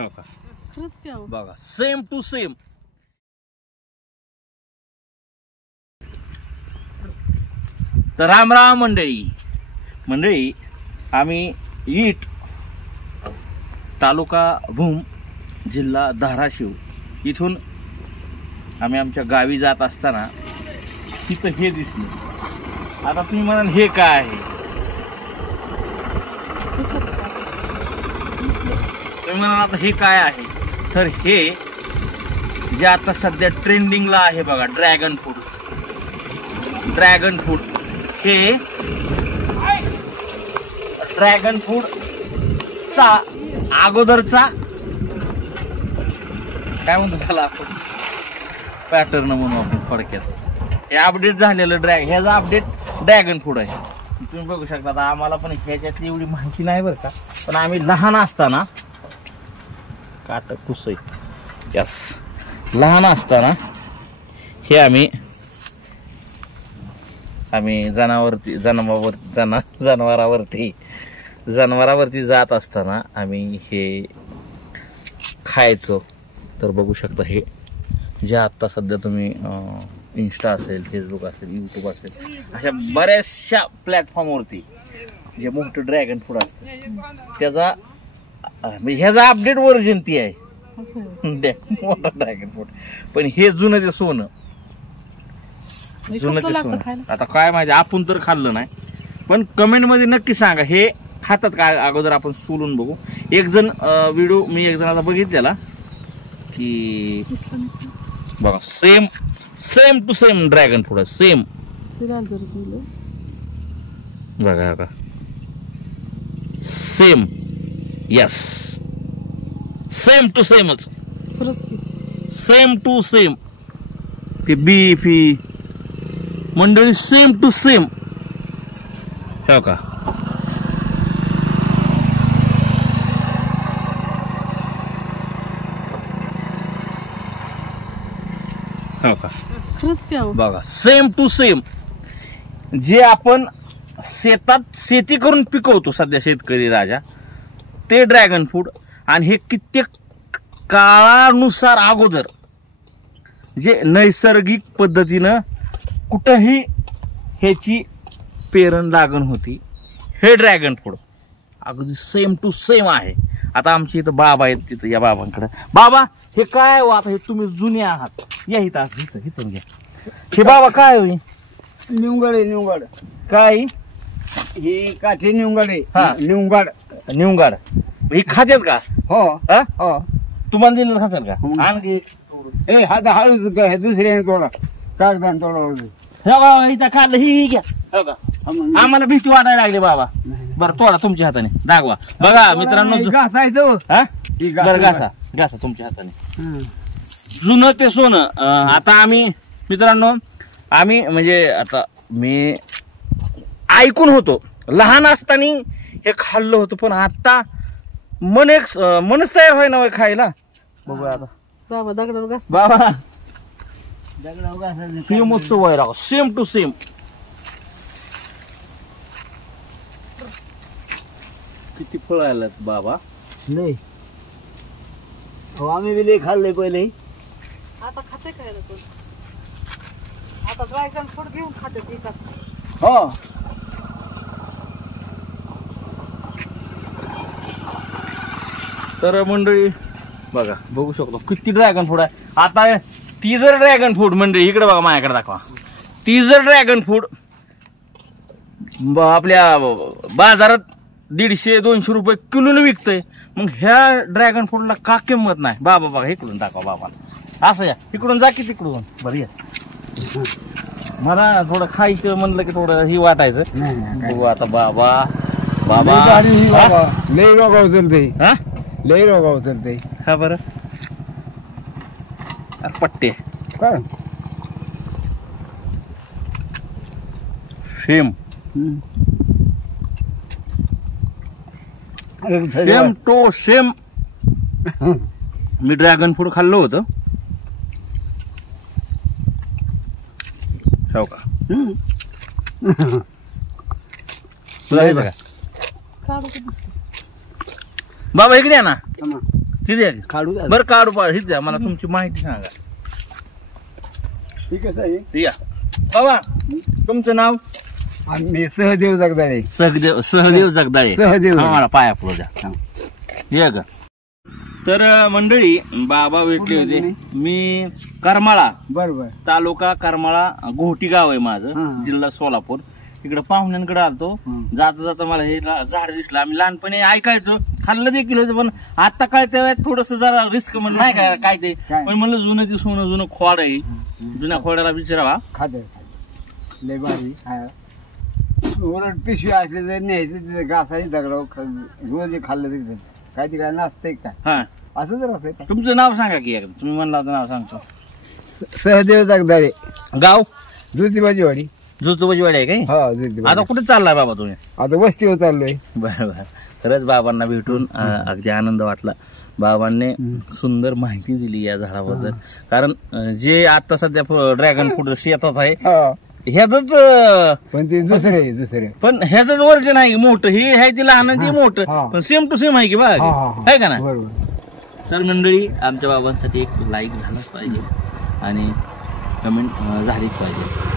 हो का खरंच की अहो. बघा सेम टू सेम. तर राम राम मंडळी आम्ही ईट तालुका भूम जिल्हा धाराशिव इथून आम्ही आमच्या गावी जात असताना तिथं हे दिसलं. आता तुम्ही म्हणाल हे काय आहे, तुम्ही म्हणाल आता हे काय आहे, तर हे जे आता सध्या ट्रेंडिंगला आहे बघा ड्रॅगन फ्रूट. हे ड्रॅगन फ्रूटचा अगोदरचा काय म्हणतो त्याला आपण पॅटर्न म्हणून आपण थोडक्यात हे अपडेट झालेलं ह्याचा अपडेट ड्रॅगन फ्रूट आहे. तुम्ही बघू शकता. आता आम्हाला पण ह्याच्यातली एवढी माहिती नाही बरं का, पण आम्ही लहान असताना काट कुसई यस लहान असताना हे आम्ही जनावरावरती जात असताना आम्ही हे खायचो. तर बघू शकता हे जे आत्ता सध्या तुम्ही इंस्टा असेल, फेसबुक असेल, यूट्यूब असेल अशा बऱ्याचशा प्लॅटफॉर्मवरती जे मोठं ड्रॅगन फ्रूट असतं त्याचा ह्याचा अपडेट व्हर्जन ती आहे मोठा ड्रॅगन फ्रूट. पण हे जुनं ते सोनं. आता काय माहिती, आपण तर खाल्लं नाही, पण कमेंट मध्ये नक्की सांगा हे खातात काय. अगोदर आपण सोलून बघू. एक व्हिडिओ मी एक जणाचा बघितलेला की बघा same to same dragon fruit same. बघा बघा सेम यस सेम टू सेमच सेम टू सेम. ते बी फी मंडळी सेम टू सेम हो का. हो का खरंच की अहो. बघा सेम टू सेम जे आपण शेतात शेती करून पिकवतो सध्या शेतकरी राजा ते ड्रॅगन फ्रूट. आणि हे कित्येक काळानुसार अगोदर जे नैसर्गिक पद्धतीनं कुठंही ह्याची पेरण लागण होती हे ड्रॅगन फ्रूट अगदी सेम टू सेम आहे. आता आमची इथं बाबा आहेत, तिथं या बाबांकडे. बाबा हे काय आता हे तुम्ही जुने आहात या इथं इथून घ्या. हे बाबा काय होई निवंगड काय ही काठी निवंगड हा. निवंगाड ही खात्यात का? हो हा तुम्हाला दिलं खात्यात का? आणखी ए हाता हळूच दुसऱ्याने तोडा कागदाने तोडा. इथं खाल्लं ही घ्या. हो का आम्हाला भीती वाटायला लागली बाबा. बरं तोडा तुमच्या हाताने दाखवा. बघा मित्रांनो घासायचं बरं घासा तुमच्या हाताने. जुनं ते सोनं. आता आम्ही मित्रांनो म्हणजे आता मी ऐकून होतो लहान असताना हे खाल्लं होतं, पण आता मनच तयार व्हाय ना खायला. बघूया आता बाबा दगडावर घास. बाबा सेमच व्हायला सेम टू सेम. किती फळ आलं बाबा. नाही आम्ही बी लई खाल्ले पहिले. आता खाते काय रे कोण? आता ड्रॅगन फ्रूट घेऊन खाते ती का? हो तर मंडळी बघा बघू शकतो किती ड्रॅगन फ्रूट आहे. आता ती जर ड्रॅगन फ्रूट मंडळी इकडे बघा माझ्याकडे दाखवा. ती जर ड्रॅगन फ्रूट आपल्या बाजारात 150-200 रुपये किलोने विकतंय, मग ह्या ड्रॅगन फ्रूटला का किंमत नाही? बाबा बघा इकडून दाखवा बाबा. असं या इकडून जा की तिकडून. बरं या मला थोडं खायचं म्हणलं की थोडं ही वाटायचं. बघू आता बाबा लई रोगा उचलते. हा लई रोगा उचलते. का बरं पट्टे काय सेम टू सेम. मी ड्रॅगन फ्रूट खाल्लं होतं हो का. तुला हे बघा बाबा इकडे या ना. किती आहे काढू द्या. बरं काढू पा हिच द्या मला तुमची माहिती सांगा. ठीक आहे साहेब. या बाबा तुमचं नाव? आम्ही सहदेव जगदाळे. सहदेव जगदाळे. सहदेव. मला पाया पुढे द्या. हा. हे का तर मंडळी बाबा भेटले होते. मी करमाळा बरोबर. तालुका करमाळा घोटी गाव आहे माझं, हा. जिल्हा सोलापूर. इकडे पाहुण्यांकडे आलतो. जाता जाता मला हे झाड दिसलं. आम्ही लहानपणी ऐकायचो, खाल्लं देखील होतं, पण आता काय त्या थोडस जरा रिस्क म्हणलं नाही काय ते. पण म्हणलं जुनं ते सोनं जुनं खोड आहे, जुन्या खोड्याला विचारावा. खाते लय भारी. उलट पिशवी असले तर न्यायचं तिथे घासायची दगडावर रोज खाल्लं तरी काय ते काय नसतंय काय. हा असं तर असं. तुमचं नाव सांगा की एकदा. तुम्ही म्हणला होतं नाव सांगतो. सहदेव जगदाळे. गाव? ज्योतिबाची वाडी. जुतोबाची वाडी आहे काय? हा ज्योतिबा. आता कुठे चाललाय बाबा तुम्ही? आता वस्तीवर चाललोय. बरं बरं. खरंच बाबांना भेटून अगदी आनंद वाटला. बाबांनी सुंदर माहिती दिली या झाडाबद्दल. कारण जे आता सध्या ड्रॅगन फ्रूट शेतात आहे ह्याच, पण ते दुसरे पण ह्याच वर्जन आहे मोठं, हे आहे ती लहान ती मोठं, पण सेम टू सेम आहे की बघा आहे का ना. बरोबर. तर मंडळी आमच्या बाबांसाठी एक लाईक झालंच पाहिजे आणि कमेंट झालीच पाहिजे.